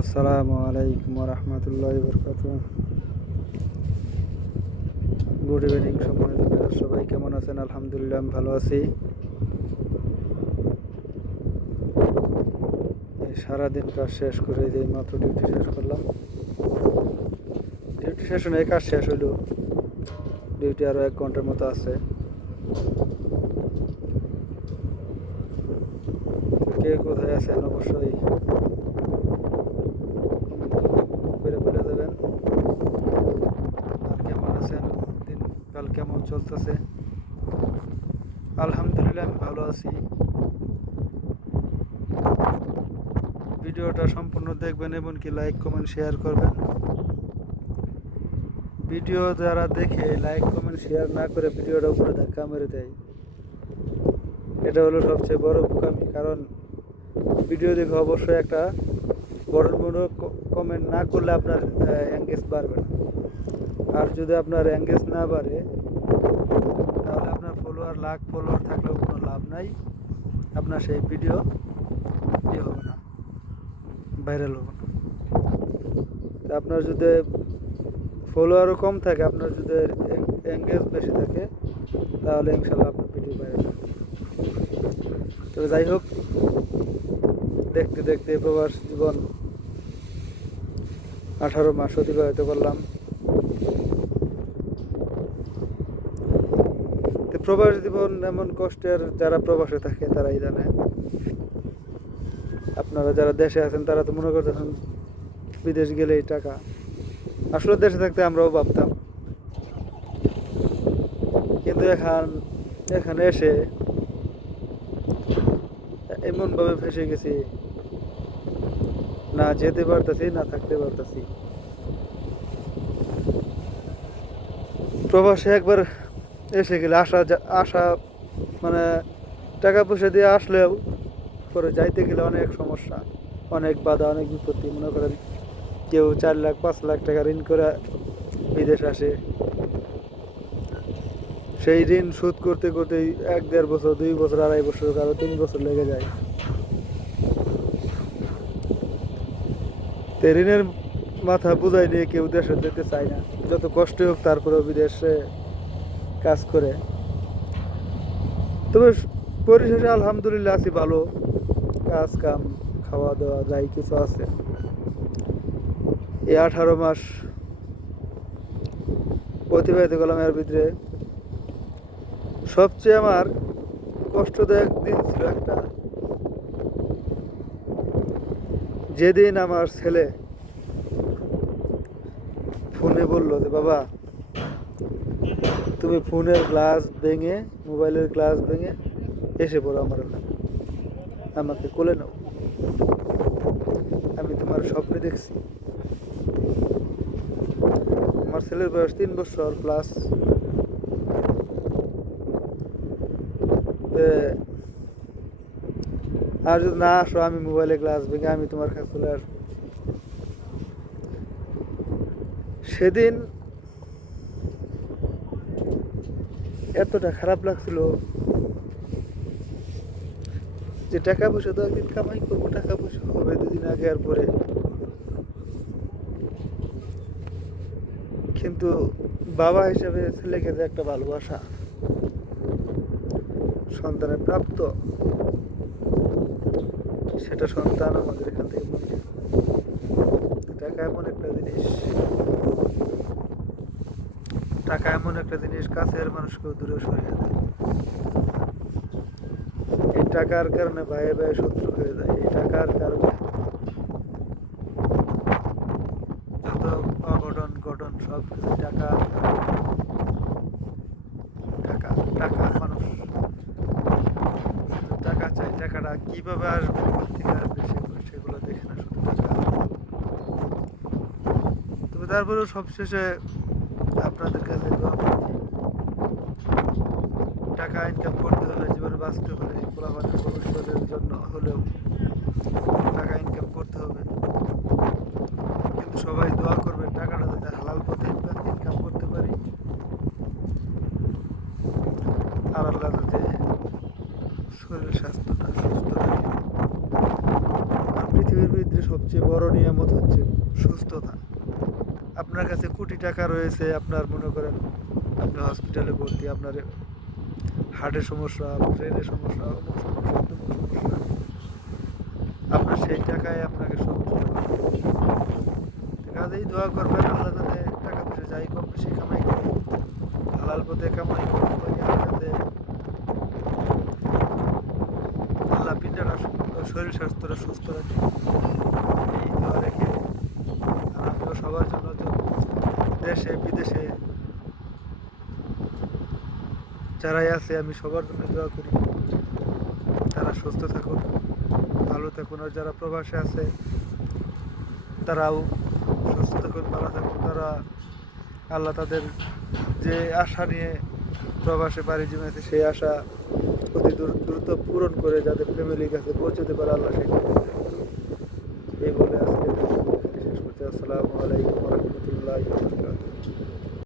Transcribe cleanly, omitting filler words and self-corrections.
আসসালামু আলাইকুম রহমতুল্লাহ বরকাত। গুড ইভিনিং সম্মানিত ভিউয়ার, সবাই কেমন আছেন? আলহামদুলিল্লাহ আমি ভালো আছি। এই সারাদিন কাজ শেষ করে যে মাত্র ডিউটি শেষ করলাম। ডিউটি শেষ হয়ে কাজ শেষ হইল, ডিউটি আরও 1 ঘন্টার মতো আছে। কে কোথায় আছেন অবশ্যই করে বলে দেবেন। আর কেমন আছেন, দিনকাল কেমন চলতেছে? আলহামদুলিল্লাহ আমি ভালো আছি। ভিডিওটা সম্পূর্ণ দেখবেন, এমনকি লাইক কমেন্ট শেয়ার করবেন। ভিডিও যারা দেখে লাইক কমেন্ট শেয়ার না করে ভিডিওটা উপরে ধাক্কা মেরে দেয়, এটা হলো সবচেয়ে বড় বোকামি। কারণ ভিডিও দেখে অবশ্যই একটা বড় বড় কমেন্ট না করলে আপনার এঙ্গেজ বাড়বে না। আর যদি আপনার এঙ্গেজ না বাড়ে, তাহলে আপনার লাখ ফলোয়ার থাকলেও কোনো লাভ নাই। আপনার সেই ভিডিও হবে না, ভাইরাল হবে না। তা আপনার যদি ফলোয়ারও কম থাকে, আপনার যদি এঙ্গেজ বেশি থাকে, তাহলে ইনশাল্লাহ আপনার ভিডিও ভাইরাল হবে। তবে যাই হোক, দেখতে দেখতে প্রবাস জীবন 18 মাস অতিবাহিত করলাম। প্রবাস জীবন এমন কষ্টের, যারা প্রবাসে থাকে তারাই জানে। আপনারা যারা দেশে আছেন তারা তো মনে করতেছেন বিদেশ গেলেই টাকা। আসলে দেশে থাকতে আমরাও ভাবতাম, কিন্তু এখানে এসে এমনভাবে ফেসে গেছি, না যেতে পারতেছি না থাকতে পারতেছি। প্রবাসে একবার এসে গেলে আশা মানে টাকা পয়সা দিয়ে আসলেও পরে যাইতে গেলে অনেক সমস্যা, অনেক বাধা, অনেক বিপত্তি। মনে করেন কেউ 4 লাখ 5 লাখ টাকা ঋণ করে বিদেশ আসে, সেই ঋণ শোধ করতে করতে 1-1.5 বছর, 2 বছর, 2.5 বছর, আরো 3 বছর লেগে যায়। তো ঋণের মাথা বুঝাই নিয়ে কেউ দেশে যেতে চায় না, যত কষ্ট হোক তারপরেও বিদেশে কাজ করে। তবে পরিশেষে আলহামদুলিল্লাহ আছি ভালো, কাজ কাম খাওয়া দাওয়া যাই কিছু আছে। এই 18 মাস অতিবাহিত করলাম। এর ভিতরে সবচেয়ে আমার কষ্টদায়ক দিন ছিল একটা, যেদিন আমার ছেলে ফোনে বললো যে বাবা, তুমি ফোনের গ্লাস ভেঙে, মোবাইলের গ্লাস ভেঙে এসে পড়ো আমার ওখানে, আমাকে কোলে নাও, আমি তোমার স্বপ্নে দেখছি। আমার ছেলের বয়স 3 বছর প্লাস। আর যদি না আসো, আমি মোবাইলে গ্লাস ভেঙে আমি তোমার কাছে চলে আসবো। সেদিন এতটা খারাপ লাগছিল যে টাকা পয়সা তো একদিন কামাই করবো, টাকা পয়সা হবে 2 দিন আগে আর পরে, কিন্তু বাবা হিসেবে ছেলেকে যে একটা ভালোবাসা সন্তানের প্রাপ্ত, সেটা সন্তান আমাদের এখান থেকে বুঝে। টাকা এমন একটা জিনিস, টাকা এমন একটা জিনিস, কাছের মানুষকেও দূরে সরিয়ে দেয়। এই টাকার কারণে ভাইয়ে ভাইয়ে শত্রু হয়ে যায়। এই টাকার কারণে যত অঘটন ঘটন সব কিছু টাকা টাকা টাকা। মানুষ শুধু টাকা চাই, টাকাটা কিভাবে আসবে, কোথেকে আসবে, সেগুলো দেখে না, শুধু টাকা। তবে তারপরেও সবশেষে আপনাদের কাছে দোয়া করি, টাকা ইনকাম করতে হলে, জীবনে বাঁচতে হলে, পোলাপানের ভবিষ্যতের জন্য হলেও টাকা ইনকাম করতে হবে। কিন্তু সবাই দোয়া করবে টাকাটা যাতে হালাল পথে ইনকাম করতে পারি, আর আল্লাহ যাতে শরীর স্বাস্থ্যটা সুস্থ রাখে। আর পৃথিবীতে পৃথিবীর ভিতরে সবচেয়ে বড় নিয়ামত হচ্ছে সুস্থতা। আপনার কাছে কোটি টাকা রয়েছে, আপনার মনে করেন আপনি হসপিটালে ভর্তি, আপনার হার্টের সমস্যা, ব্রেনের সমস্যা, অমুক সমস্যা, তমুক সমস্যা, আপনার সেই টাকায় আপনাকে সব কাজেই দোয়া করবেন আল্লাহ যাতে টাকা পয়সা যাই কম বেশি কামাই করে হালাল পথে কামাই করতে পারি, আমি যাতে আল্লাহ পিতাটা শরীর স্বাস্থ্যটা সুস্থ রাখে, এই দোয়া রেখে আর আমিও সবার জন্য দেশে বিদেশে যারাই আছে আমি সবার জন্য দোয়া করি, তারা সুস্থ থাকুন, ভালো থাকুন। আর যারা প্রবাসে আছে তারাও সুস্থ থাকুন, ভালো থাকুন। তারা আল্লাহ তাদের যে আশা নিয়ে প্রবাসে পাড়ি জমেছে সেই আশা অতি দ্রুত পূরণ করে যাদের ফ্যামিলির কাছে পৌঁছতে পারে আল্লাহ সেই এই বলে আজকে